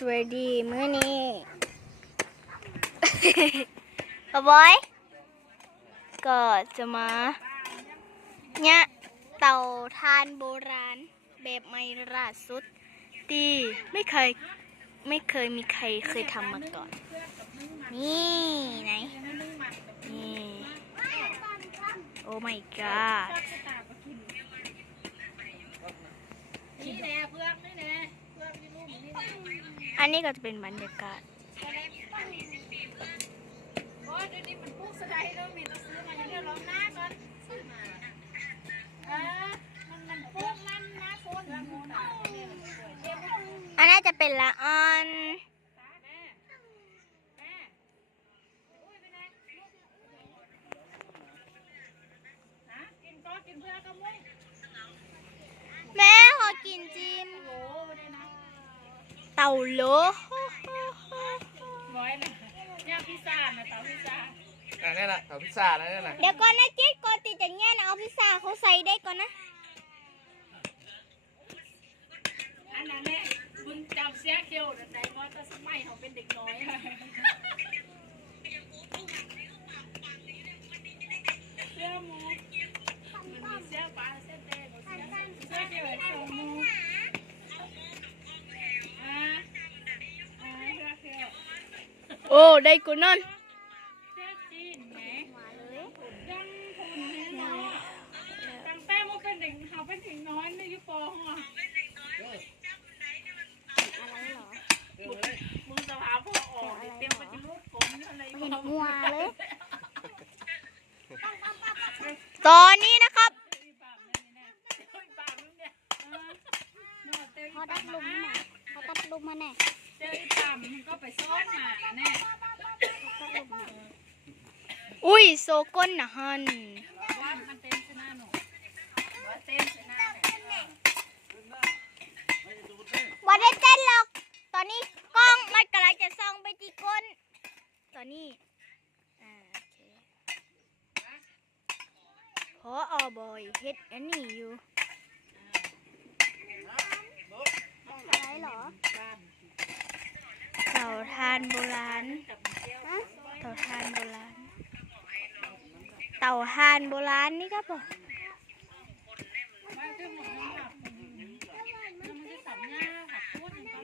สวัสดีมื้อนี้บอบอย ก็จะมาเนี่ยเต่าทานโบราณ แบบไม่ล่าสุดที่ไม่เคย ไม่เคยมีใครเคยทำมาก่อน นี่ไหน นี่ โอ้ my god นี่แน่เพื่อนนี่แน่เพื่อนที่ลูกนี่แน่อั นนี้ก็จะเป็นบรรยากาศโอ้ยเดี๋ยวนี้มันปุ๊กสะไดแล้วมีต้องซื้อมาอย่างเดียวลองหน้าก่อนซื้อมาเออมันมันปุ๊กมันนะคนละโมน่ะเนี่ยมันสวยเจ็บอันน่าจะเป็นละออนแม่แม่อุ้ยไปไหนฮะกินก็กินเพื่อนก็มุ้ยแม่ขอกินจิ้ม เต่าโลร้อยเลยเนี่ยพิซซ่านะเต๋าพิซซ่าอ่านี่นแหละเอาพิซซ่าแล้วนี่นแหละเดี๋ยวก่อนนะจิ๊ดก่อนติดจากเงี้ยนะเอาพิซซ่าเขาใส่ได้ก่อนนะอันนั้นแน่มึงจำเสียเคียวแต่ไหนว่าแต่สมัยเขาเป็นเด็กน้อย อ้ได้กูนั่นจังคนแน่นอนจำแป้งว่าเป็นเด็กเขาเป็นเด็กน้อยในยุคปห้องมึงจะพาพ่อออกเตรียมไปจะรูดผมอะไรเห็นหัวเลย ตอนนี้นะครับเขาดัดลุมมาเขาดัดลุมมาแน่ เจอจำมันก็ไปซ่อนหมาแน่อุ้ยโซก้นนะฮันว่ามันเต้นชนะหนูว่าเต้นชนะเนี่ยวันได้เต้นหรอก ตอนนี้กล้องมันกำลังจะส่องไปที่ก้น ตอนนี้อ่าโอเคพออบอยเฮ็ดอันนี้อยู่ อะไรเหรอ บ้าน เต่าทานโบ ราณเที่ยวเต่าทานโบราณ เต่าทานโบราณนี่ก็บอกมาเรื่องหมดแล้วค่ะมันจะสับหน้าค่ะพูดอย่างนี้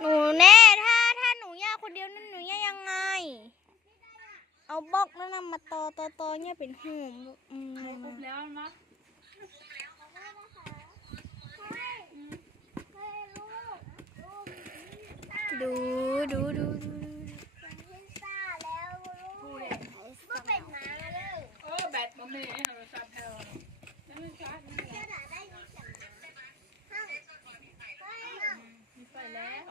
หนูแน่ถ้าถ้าหนูย่าคนเดียวนั่นหนูย่ายังไง เอาบล็อกแล้วนำมาตอตอตอเนี่ยเป็นหูอืม ครบแล้วเนาะ ดูดูดูดูเออแบตมันไม่ได้โทรศัพท์แถวแล้วมันชาร์จนี่แหละมีไฟแล้ว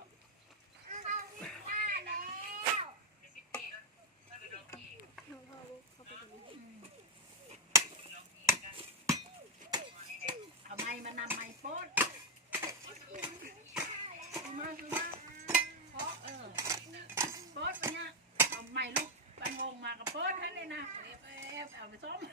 เอาไม้มานำไม้โป๊ดเอามาดูมาเพราะเออโป๊ดไปเนี่ยเอาไม้ลูกไปงงมากับโป๊ดท่านเลยนะเอฟเอฟเอาไปส้ม